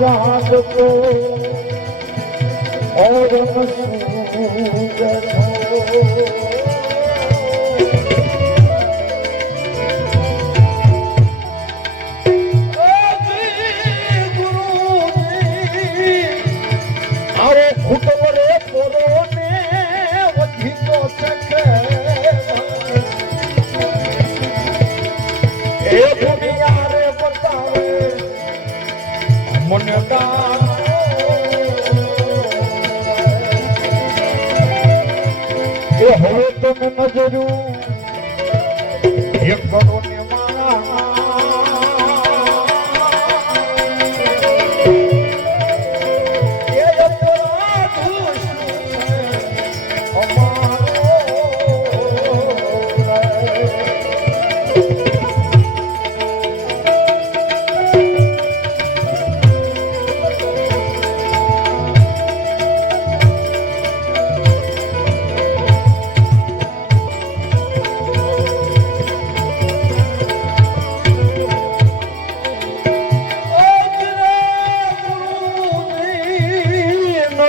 जहाज को और मसूर હવે તમે મજરૂ. એક ભગવાન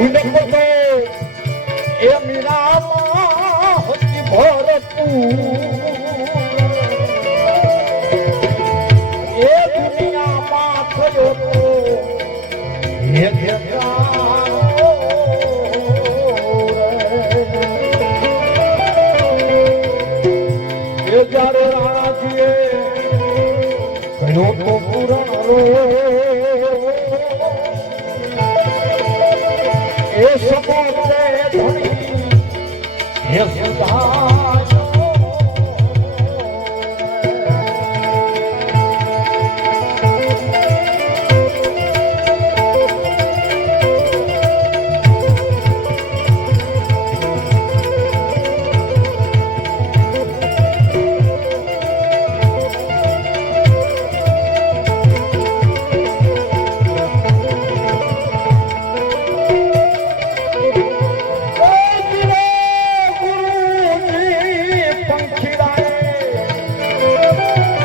એ મીરામાં હતી ભોર તું એ દુનિયામાં થયો તું એ ઢોળી હે સુધા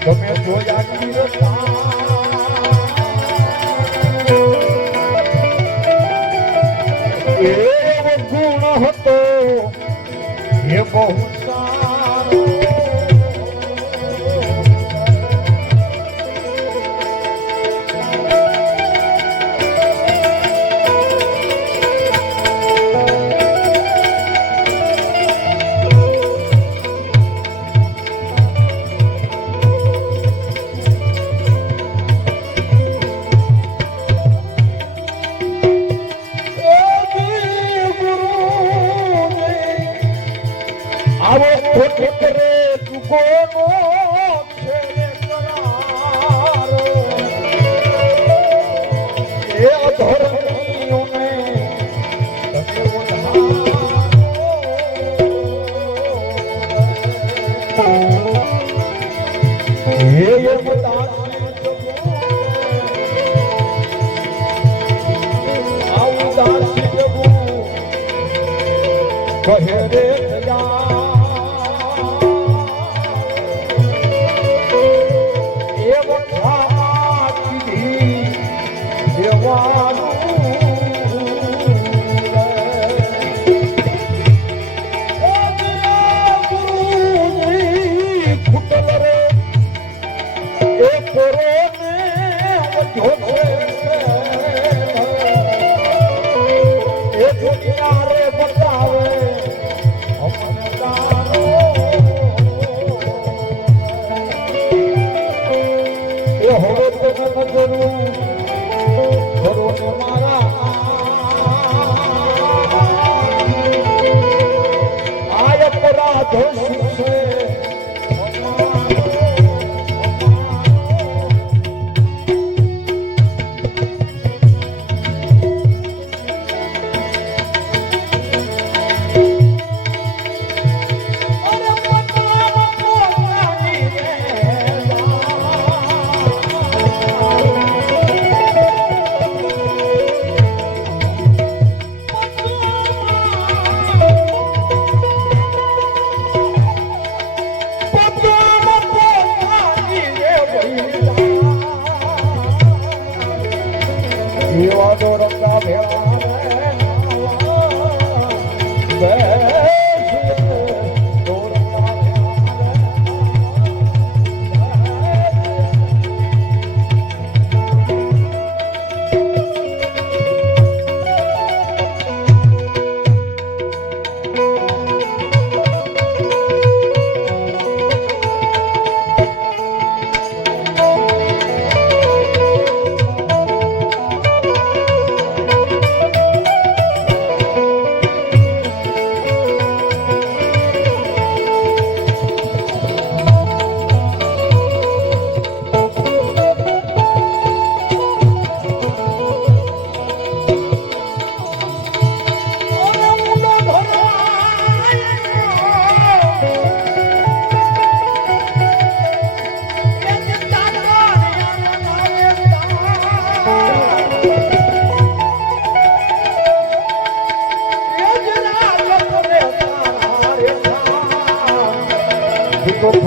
તમે જોયા કીરતા એવો ગુણ હતો એ બહુ ખોટ કરે તું કોનું?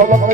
ভবন